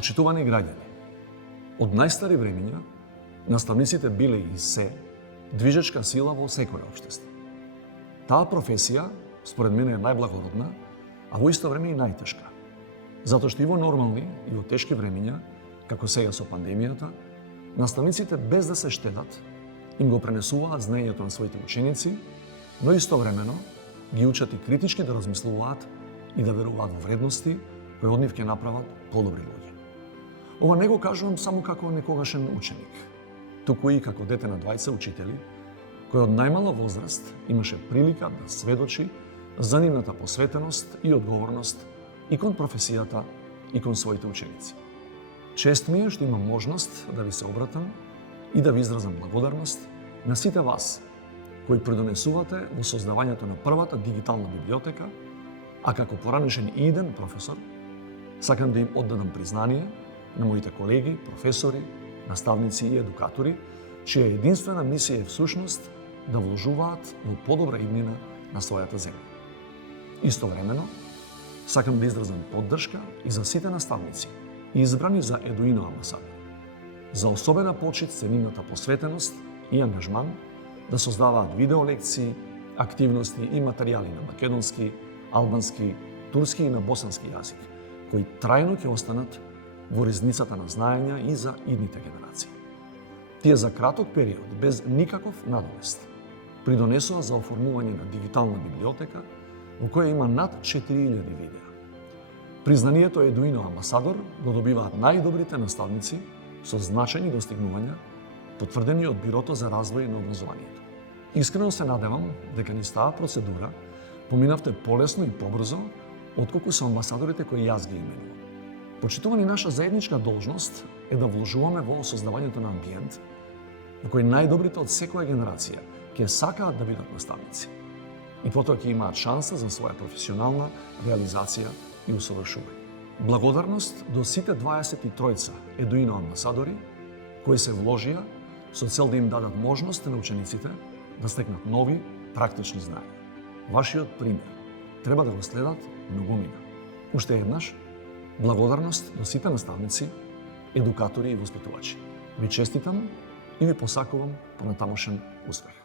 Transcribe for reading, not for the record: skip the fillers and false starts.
Почитувани граѓани, од најстари времења наставниците биле и се движечка сила во секое општество. Таа професија, според мене, е најблагородна, а во исто време и најтешка. Затоа што и во нормални и во тешки времења, како сега со пандемијата, наставниците без да се штедат, им го пренесуваат знаењето на своите ученици, но истовремено ги учат и критички да размислуваат и да веруваат во вредности кои од нив ќе направат подобри луѓе. Ова не го кажувам само како некогашен ученик, туку и како дете на двајца учители, кој од најмала возраст имаше прилика да сведочи за нивната посветеност и одговорност и кон професијата и кон своите ученици. Чест ми е што имам можност да ви се обратам и да ви изразам благодарност на сите вас кои придонесувате во создавањето на првата дигитална библиотека, а како поранешен и иден професор, сакам да им оддадам признание на моите колеги, професори, наставници и едукатори, чија единствена мисија е всушност да вложуваат во подобра иднина на својата земја. Истовремено, сакам да изразам поддршка и за сите наставници, избрани за Едуино амбасадори, за особена почит се нивната посветеност и ангажман да создаваат видеолекции, активности и материјали на македонски, албански, турски и на босански јазик, кои трајно ќе останат во ризницата на знаења и за идните генерации. Тие за краток период, без никаков надомест, придонесува за оформување на дигитална библиотека во која има над 4000 видеа. Признанието Едуино амбасадор го добиваат најдобрите наставници со значајни достигнувања, потврдени од Бирото за развој на образованието. Искрено се надевам дека низ таа процедура поминавте полесно и побрзо отколку со амбасадорите кои јас ги именувам. Почитувани, наша заедничка должност е да вложуваме во создавањето на амбиент во кој најдобрите од секоја генерација ќе сакаат да бидат наставници и потоа ќе имаат шанса за своја професионална реализација и усовршување. Благодарност до сите 23 Едуино амбасадори кои се вложија со цел да им дадат можност на учениците да стекнат нови практични знаења. Вашиот пример треба да го следат многумина. Уште еднаш, благодарност до сите наставници, едукатори и воспитувачи. Ви честитам и ви посакувам понатамошен успех.